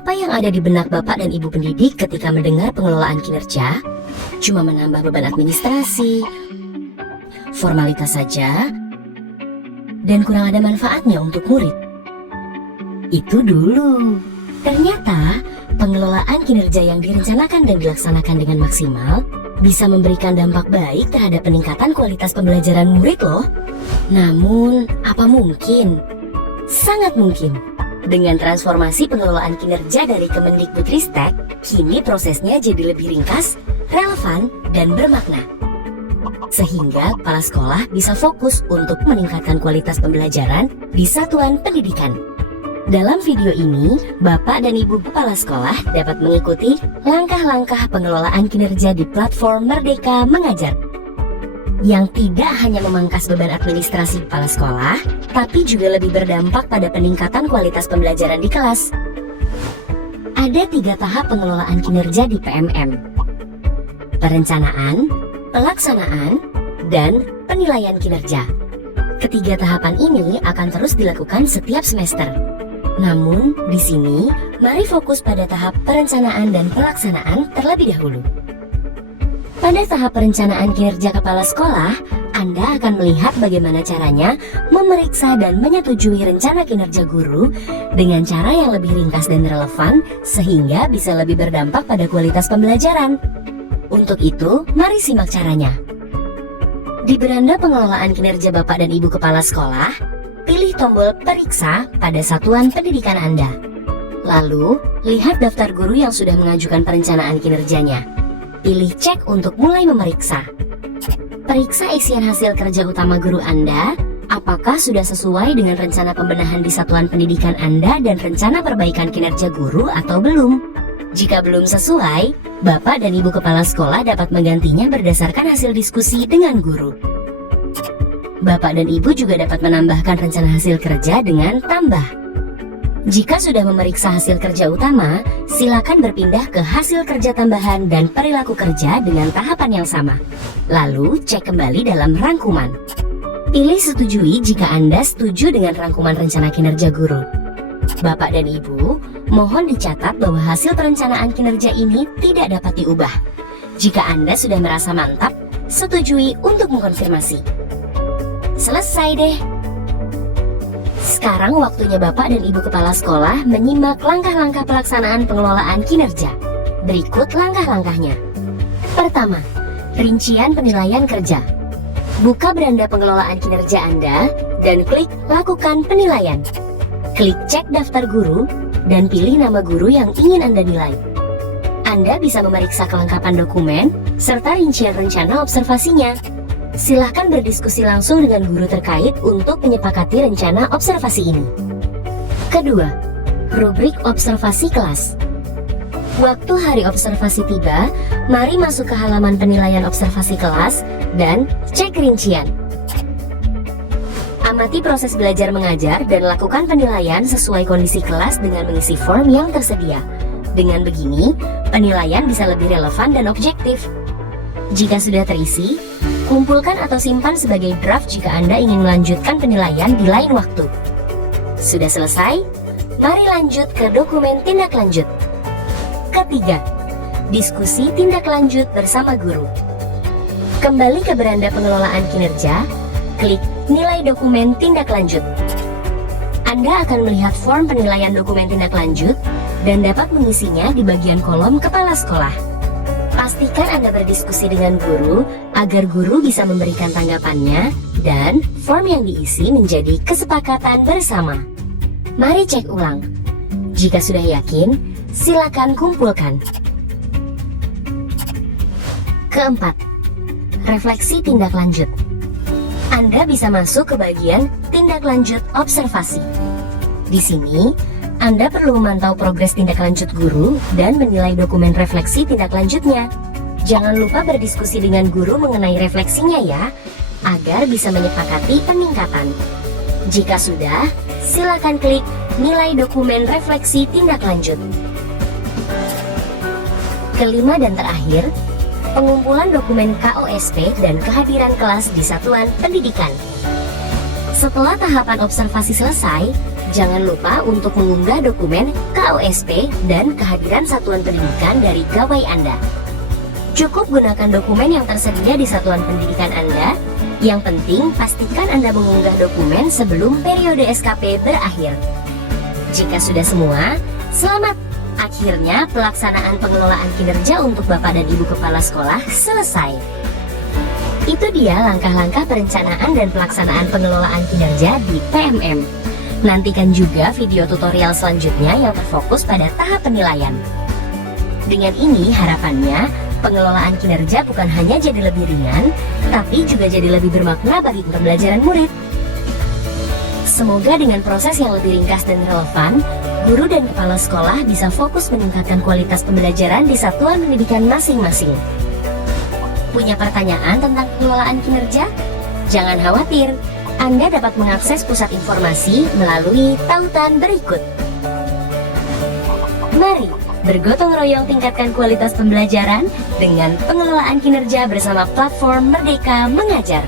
Apa yang ada di benak Bapak dan Ibu pendidik ketika mendengar pengelolaan kinerja? Cuma menambah beban administrasi, formalitas saja, dan kurang ada manfaatnya untuk murid. Itu dulu. Ternyata, pengelolaan kinerja yang direncanakan dan dilaksanakan dengan maksimal bisa memberikan dampak baik terhadap peningkatan kualitas pembelajaran murid loh. Namun, apa mungkin? Sangat mungkin. Dengan transformasi pengelolaan kinerja dari Kemendikbudristek, kini prosesnya jadi lebih ringkas, relevan, dan bermakna. Sehingga kepala sekolah bisa fokus untuk meningkatkan kualitas pembelajaran di satuan pendidikan. Dalam video ini, Bapak dan Ibu kepala sekolah dapat mengikuti langkah-langkah pengelolaan kinerja di platform Merdeka Mengajar, yang tidak hanya memangkas beban administrasi kepala sekolah, tapi juga lebih berdampak pada peningkatan kualitas pembelajaran di kelas. Ada 3 tahap pengelolaan kinerja di PMM: perencanaan, pelaksanaan, dan penilaian kinerja. Ketiga tahapan ini akan terus dilakukan setiap semester. Namun, di sini, mari fokus pada tahap perencanaan dan pelaksanaan terlebih dahulu. Pada tahap perencanaan kinerja kepala sekolah, Anda akan melihat bagaimana caranya memeriksa dan menyetujui rencana kinerja guru dengan cara yang lebih ringkas dan relevan sehingga bisa lebih berdampak pada kualitas pembelajaran. Untuk itu, mari simak caranya. Di beranda pengelolaan kinerja Bapak dan Ibu kepala sekolah, pilih tombol periksa pada satuan pendidikan Anda. Lalu, lihat daftar guru yang sudah mengajukan perencanaan kinerjanya. Pilih cek untuk mulai memeriksa. Periksa isian hasil kerja utama guru Anda, apakah sudah sesuai dengan rencana pembenahan di satuan pendidikan Anda dan rencana perbaikan kinerja guru atau belum. Jika belum sesuai, Bapak dan Ibu kepala sekolah dapat menggantinya berdasarkan hasil diskusi dengan guru. Bapak dan Ibu juga dapat menambahkan rencana hasil kerja dengan tambah. Jika sudah memeriksa hasil kerja utama, silakan berpindah ke hasil kerja tambahan dan perilaku kerja dengan tahapan yang sama. Lalu, cek kembali dalam rangkuman. Pilih setujui jika Anda setuju dengan rangkuman rencana kinerja guru. Bapak dan Ibu, mohon dicatat bahwa hasil perencanaan kinerja ini tidak dapat diubah. Jika Anda sudah merasa mantap, setujui untuk mengkonfirmasi. Selesai deh. Sekarang waktunya Bapak dan Ibu kepala sekolah menyimak langkah-langkah pelaksanaan pengelolaan kinerja. Berikut langkah-langkahnya. Pertama, rincian penilaian kerja. Buka beranda pengelolaan kinerja Anda dan klik lakukan penilaian. Klik cek daftar guru dan pilih nama guru yang ingin Anda nilai. Anda bisa memeriksa kelengkapan dokumen serta rincian rencana observasinya. Silahkan berdiskusi langsung dengan guru terkait untuk menyepakati rencana observasi ini. Kedua, rubrik observasi kelas. Waktu hari observasi tiba, mari masuk ke halaman penilaian observasi kelas dan cek rincian. Amati proses belajar mengajar dan lakukan penilaian sesuai kondisi kelas dengan mengisi form yang tersedia. Dengan begini, penilaian bisa lebih relevan dan objektif. Jika sudah terisi, kumpulkan atau simpan sebagai draft jika Anda ingin melanjutkan penilaian di lain waktu. Sudah selesai? Mari lanjut ke dokumen tindak lanjut. Ketiga, diskusi tindak lanjut bersama guru. Kembali ke beranda pengelolaan kinerja, klik nilai dokumen tindak lanjut. Anda akan melihat form penilaian dokumen tindak lanjut dan dapat mengisinya di bagian kolom kepala sekolah. Pastikan Anda berdiskusi dengan guru agar guru bisa memberikan tanggapannya dan form yang diisi menjadi kesepakatan bersama. Mari cek ulang. Jika sudah yakin, silakan kumpulkan. Keempat, refleksi tindak lanjut. Anda bisa masuk ke bagian tindak lanjut observasi. Di sini, Anda perlu memantau progres tindak lanjut guru dan menilai dokumen refleksi tindak lanjutnya. Jangan lupa berdiskusi dengan guru mengenai refleksinya ya, agar bisa menyepakati peningkatan. Jika sudah, silakan klik nilai dokumen refleksi tindak lanjut. Kelima dan terakhir, pengumpulan dokumen KOSP dan kehadiran kelas di satuan pendidikan. Setelah tahapan observasi selesai, jangan lupa untuk mengunggah dokumen ke KOSP, dan kehadiran satuan pendidikan dari gawai Anda. Cukup gunakan dokumen yang tersedia di satuan pendidikan Anda. Yang penting, pastikan Anda mengunggah dokumen sebelum periode SKP berakhir. Jika sudah semua, selamat! Akhirnya, pelaksanaan pengelolaan kinerja untuk Bapak dan Ibu Kepala Sekolah selesai. Itu dia langkah-langkah perencanaan dan pelaksanaan pengelolaan kinerja di PMM. Nantikan juga video tutorial selanjutnya yang terfokus pada tahap penilaian. Dengan ini, harapannya, pengelolaan kinerja bukan hanya jadi lebih ringan, tapi juga jadi lebih bermakna bagi pembelajaran murid. Semoga dengan proses yang lebih ringkas dan relevan, guru dan kepala sekolah bisa fokus meningkatkan kualitas pembelajaran di satuan pendidikan masing-masing. Punya pertanyaan tentang pengelolaan kinerja? Jangan khawatir, Anda dapat mengakses pusat informasi melalui tautan berikut. Mari bergotong royong tingkatkan kualitas pembelajaran dengan pengelolaan kinerja bersama platform Merdeka Mengajar.